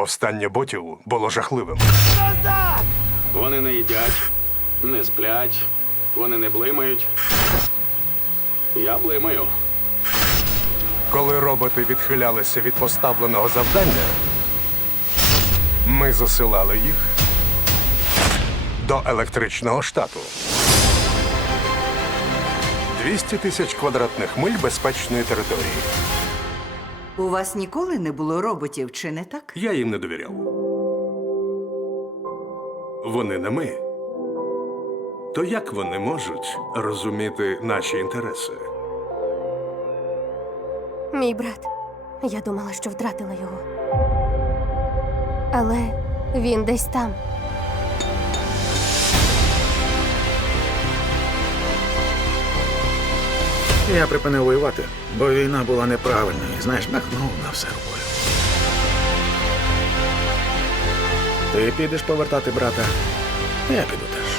Повстання ботів було жахливим. Вони не їдять, не сплять, вони не блимають. Я блимаю. Коли роботи відхилялися від поставленого завдання, ми засилали їх до електричного штату. 200 тисяч квадратних миль безпечної території. У вас ніколи не було роботів, чи не так? Я їм не довіряв. Вони не ми. То як вони можуть розуміти наші інтереси? Мій брат. Я думала, що втратила його. Але він десь там. Я припинив воювати, бо війна була неправильною. і, Знаєш, махнув на все рукою. Ти підеш повертати брата, я піду теж.